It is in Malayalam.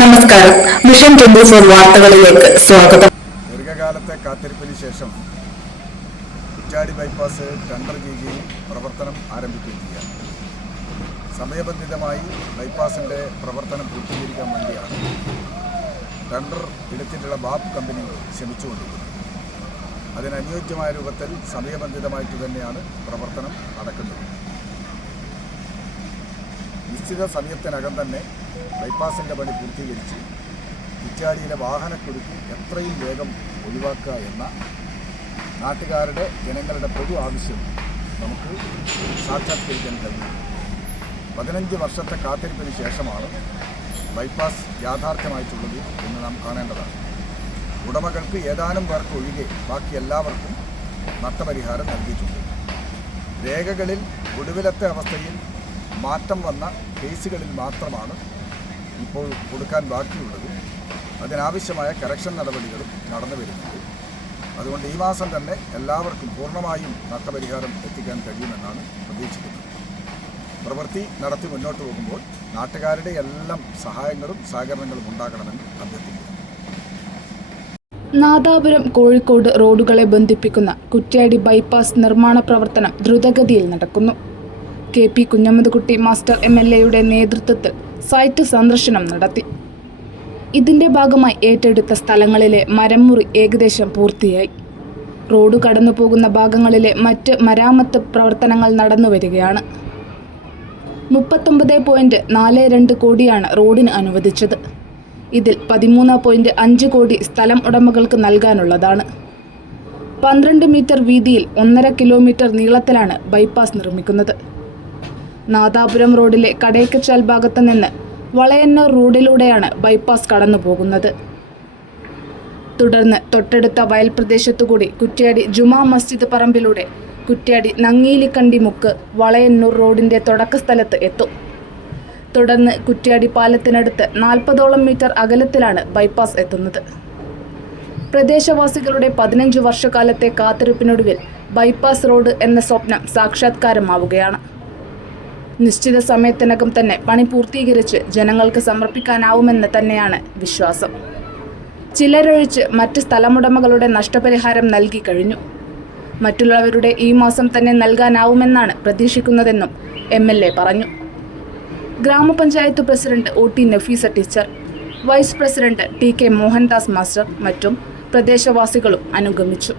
നമസ്കാരം. മിഷൻ ട്വന്റി ഫോർ വാർത്തകളിലേക്ക് സ്വാഗതം. ദീർഘകാലത്തെ കാത്തിരിപ്പിന് ശേഷം കുറ്റാടി ബൈപ്പാസ് ടെണ്ടർ രീതിയിൽ പ്രവർത്തനം ആരംഭിക്കുകയാണ്. സമയബന്ധിതമായി ബൈപ്പാസിന്റെ പ്രവർത്തനം പൂർത്തീകരിക്കാൻ വേണ്ടിയാണ് ടെണ്ടർ എടുത്തിട്ടുള്ള ബാബ് കമ്പനി ശ്രമിച്ചുകൊണ്ടിരിക്കുന്നത്. അതിനനുയോജ്യമായ രൂപത്തിൽ സമയബന്ധിതമായിട്ട് തന്നെയാണ് പ്രവർത്തനം നടക്കുന്നത്. നിശ്ചിത സമയത്തിനകം തന്നെ ബൈപ്പാസിന്റെ പണി പൂർത്തീകരിച്ച്. കുറ്റാടിയിലെ വാഹനക്കുരുക്ക് എത്രയും വേഗം ഒഴിവാക്കുക എന്ന നാട്ടുകാരുടെ ജനങ്ങളുടെ പൊതു ആവശ്യം നമുക്ക് സാക്ഷാത്കരിക്കാൻ കഴിയും. പതിനഞ്ച് വർഷത്തെ കാത്തിരിപ്പിന് ശേഷമാണ് ബൈപ്പാസ് യാഥാർത്ഥ്യമായിട്ടുള്ളത് എന്ന് നാം കാണേണ്ടതാണ്. ഉടമകൾക്ക് ഏതാനും പേർക്ക് ഒഴികെ ബാക്കി എല്ലാവർക്കും നഷ്ടപരിഹാരം നൽകിയിട്ടുണ്ട്. രേഖകളിൽ ഒടുവിലത്തെ അവസ്ഥയിൽ മാറ്റം വന്ന കേസുകളിൽ മാത്രമാണ് ഇപ്പോൾ കൊടുക്കാൻ ബാക്കിയുള്ളത്. അതിനാവശ്യമായ കറക്ഷൻ നടപടികളും നടന്നു വരുന്നുണ്ട്. അതുകൊണ്ട് ഈ മാസം തന്നെ എല്ലാവർക്കും പൂർണമായും നഷ്ടപരിഹാരം എത്തിക്കാൻ കഴിയുമെന്നാണ് പ്രതീക്ഷിക്കുന്നത്. പ്രവൃത്തി നടത്തി മുന്നോട്ട് പോകുമ്പോൾ നാട്ടുകാരുടെ എല്ലാം സഹായങ്ങളും സഹകരണങ്ങളും ഉണ്ടാകണമെന്ന് അഭ്യർത്ഥിക്കുന്നു. നാദാപുരം കോഴിക്കോട് റോഡുകളെ ബന്ധിപ്പിക്കുന്ന കുറ്റ്യാടി ബൈപ്പാസ് നിർമ്മാണ പ്രവർത്തനം ദ്രുതഗതിയിൽ നടക്കുന്നു. K P Kunhammadkutty master M L എയുടെ നേതൃത്വത്തിൽ സൈറ്റ് സന്ദർശനം നടത്തി. ഇതിന്റെ ഭാഗമായി ഏറ്റെടുത്ത സ്ഥലങ്ങളിലെ മരംമുറി ഏകദേശം പൂർത്തിയായി. റോഡ് കടന്നു പോകുന്ന ഭാഗങ്ങളിലെ മറ്റ് മരാമത്ത് പ്രവർത്തനങ്ങൾ നടന്നു വരികയാണ് മുപ്പത്തൊമ്പത് പോയിന്റ് നാല് രണ്ട് കോടിയാണ് റോഡിന് അനുവദിച്ചത്. ഇതിൽ പതിമൂന്ന് പോയിന്റ് അഞ്ച് കോടി സ്ഥലം ഉടമകൾക്ക് നൽകാനുള്ളതാണ്. പന്ത്രണ്ട് മീറ്റർ വീതിയിൽ ഒന്നര കിലോമീറ്റർ നീളത്തിലാണ് ബൈപ്പാസ് നിർമ്മിക്കുന്നത്. നാദാപുരം റോഡിലെ കടയക്കച്ചാൽ ഭാഗത്ത് നിന്ന് വളയന്നൂർ റോഡിലൂടെയാണ് ബൈപ്പാസ് കടന്നു പോകുന്നത് തുടർന്ന് തൊട്ടടുത്ത വയൽ പ്രദേശത്തുകൂടി കുറ്റ്യാടി ജുമാ മസ്ജിദ് പറമ്പിലൂടെ കുറ്റ്യാടി നങ്ങീലിക്കണ്ടി മുക്ക് വളയന്നൂർ റോഡിന്റെ തുടക്കസ്ഥലത്ത് എത്തും. തുടർന്ന് കുറ്റ്യാടി പാലത്തിനടുത്ത് നാൽപ്പതോളം മീറ്റർ അകലത്തിലാണ് ബൈപ്പാസ് എത്തുന്നത്. പ്രദേശവാസികളുടെ പതിനഞ്ച് വർഷക്കാലത്തെ കാത്തിരിപ്പിനൊടുവിൽ ബൈപ്പാസ് റോഡ് എന്ന സ്വപ്നം സാക്ഷാത്കാരമാവുകയാണ്. നിശ്ചിത സമയത്തിനകം തന്നെ പണി പൂർത്തീകരിച്ച് ജനങ്ങൾക്ക് സമർപ്പിക്കാനാവുമെന്ന് തന്നെയാണ് വിശ്വാസം. ചിലരൊഴിച്ച് മറ്റ് സ്ഥലമുടമകളുടെ നഷ്ടപരിഹാരം നൽകി കഴിഞ്ഞു. മറ്റുള്ളവരുടെ ഈ മാസം തന്നെ നൽകാനാവുമെന്നാണ് പ്രതീക്ഷിക്കുന്നതെന്നും എം എൽ എ പറഞ്ഞു. ഗ്രാമപഞ്ചായത്ത് president O T Nafeesa teacher vice president T K Mohandas master മറ്റും പ്രദേശവാസികളും അനുഗമിച്ചു.